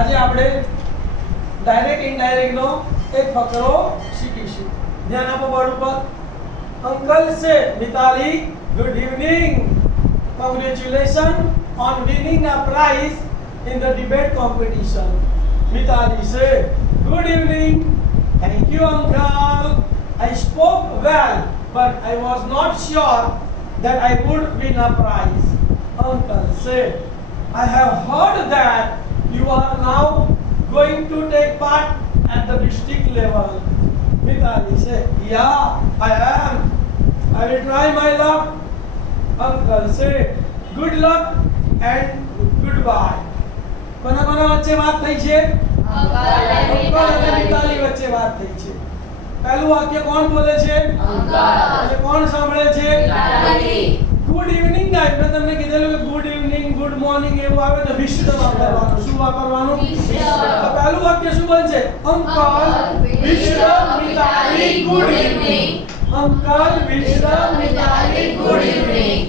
આજે આપણે direct indirect નો એક ફકરો શીખીશું. ધ્યાન આપો બોર્ડ ઉપર. Uncle say Mitali good evening, congratulations on winning a prize in the debate competition. Mitali said, good evening. Thank you, uncle. I spoke well, but I was not sure that I would win a prize. Uncle said, I have heard that you are now going to take part at the district level. Mitali said, yeah, I am. I will try my luck. Uncle said, good luck and goodbye. કોના વચ્ચે વાત થઈ છે? Uncle અને મિતાલી વચ્ચે વાત થઈ છે. પહેલું વાક્ય કોણ બોલે છે? અંકલ. અને કોણ સાંભળે છે? મિતાલી. ગુડ ઇવનિંગ ગાઈસ, મેં તમને કીધેલું કે ગુડ ઇવનિંગ, ગુડ મોર્નિંગ એવું આવે તો વિશ્ડ વાપરવાનું. શું વાપરવાનું? વિશ્ડ. તો પહેલું વાક્ય શું બનશે? Uncle wished Mitali good evening. Uncle wished Mitali good evening.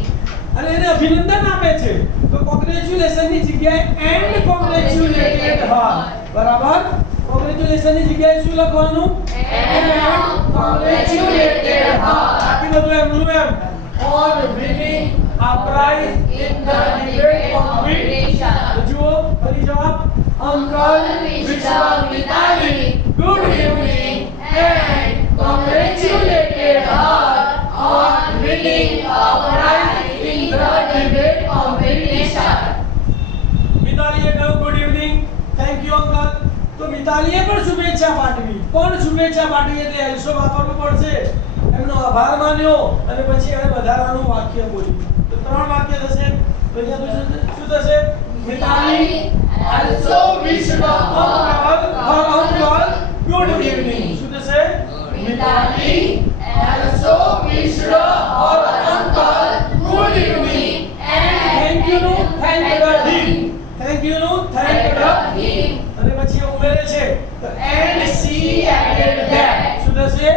અને એને અભિનંદન આપે છે તો કોંગ્રેચ્યુલેશન ની જગ્યાએ એન્ડ કોંગ્રેચ્યુલેટેડ હર. બરાબર? કોંગ્રેચ્યુલેશન ની જગ્યાએ શું લખવાનું? એન્ડ કોંગ્રેચ્યુલેટેડ હર. બાકી બધું એમનું એમ. On winning a prize in the debate competition. જુઓ ફરી જવાબ. Uncle Vishwa Mitali good evening and congratulated her on winning a prize in the debate competition. મિતાલીએ કહ્યું good evening, thank you uncle. તો મિતાલીએ પણ શુભેચ્છા પાઠવી. કોણ શુભેચ્છા પાઠવી એટલે એલ્સો વાપરવું પડશે. એમનો આભાર માન્યો અને પછી એને વધારાનું વાક્ય બોલ્યું. તો ત્રણ વાક્ય થશે. તો અહીંયા શું થશે? Mitali also wished her uncle good evening. શું થશે? Mitali also wished her uncle good evening and thank you him. અને પછી ઉમેરે છે તો and she added that. શું થશે?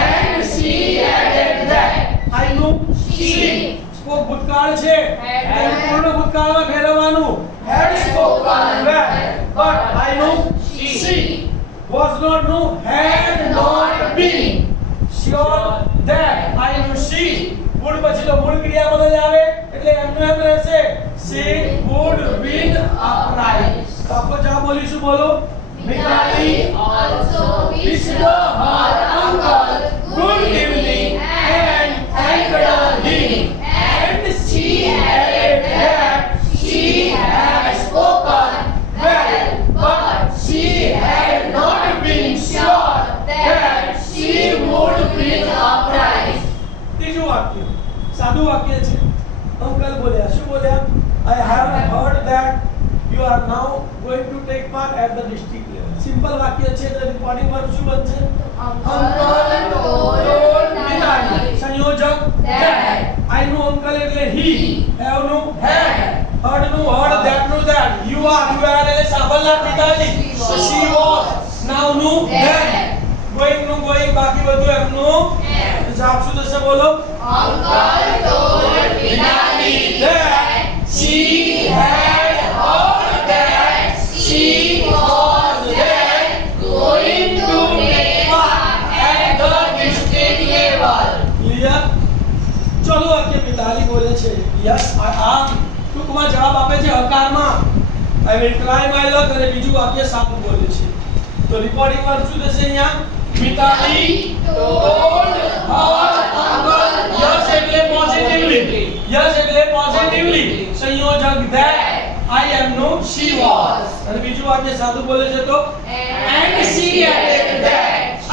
And she added that I know she spoke ભૂતકાળ છે અને પૂર્ણ ભૂતકાળમાં ફેરવવાનું had spoken well but I know she was not no had not been sure that I know she would પછી તો મૂળ ક્રિયાપદ જ આવે એટલે એમનું એમ રહેશે she would win a prize. તો આપણે જવાબ બોલીશું. બોલો. Mitali also wished her uncle good evening and thanked him and she added that she had spoken well but she had not been sure that she would win a prize. ત્રીજું વાક્ય સાદું વાક્ય છે. Uncle બોલ્યા. શું બોલ્યા? I have heard that you are now going to take part at the district level. Simple વાક્ય છે એટલે રિપોર્ટિંગ વર્બ શું બનશે? Uncle told Mitali. સંયોજક that. I know uncle એટલે he. have નું had. heard નું heard. that નું that. you are એટલે સાંભળનાર Mitali. so she was. now નું that. going નું going. બાકી બધું એમનું જવાબ શું થશે? બોલો. Uncle told Mitali that she had heard that she was then going to take part at the district level. Clear? ચલો વાક્ય મિતાલી બોલે છે yes I am. ટૂંકમાં જવાબ આપે છે હકારમાં. I will try my luck. અને બીજું વાક્ય સાદું બોલે છે. તો રિપોર્ટિંગ માં શું થશે? અહીંયા Mitali told her uncle yes એટલે પોઝિટિવલી. yes એટલે પોઝિટિવલી. સંયોજક that I am no she was. અને બીજું વાક્ય સાદું બોલે છે તો and she added that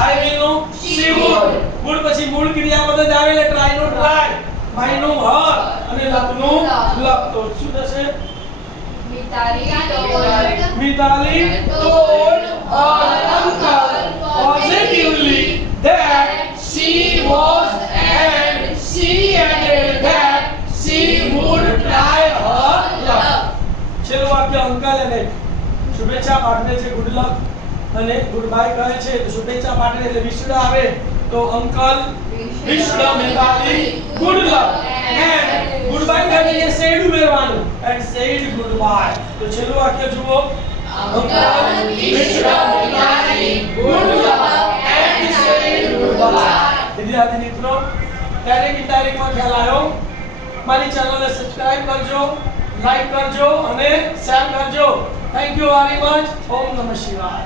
I will know she would. would પછી મૂળ ક્રિયાપદ જ આવે એટલે try no try. my no her અને luck નો luck. તો શું થશે? Mitali told her uncle positively that she was and she added that she would try her luck. છેલ્લું વાક્ય અંકલ અને શુભેચ્છા પાઠવે છે ગુડ લક અને ગુડ બાય કહે છે. તો શુભેચ્છા પાઠવે એટલે વિશ્ડ આવે તો uncle wished Mitali good luck and goodbye કરીને સેડ ઉમેરવાનું and said goodbye. તો છેલ્લું વાક્ય જુઓ Uncle Vishram Bihari, good luck and say goodbye. વિદ્યાર્થી મિત્રો, તારીખ તારીખમાં ખ્યાલ આવ્યો? મારી ચેનલને સબસ્ક્રાઇબ કરજો, લાઈક કરજો અને શેર કરજો. Thank you very much. ઓમ નમઃ શિવાય.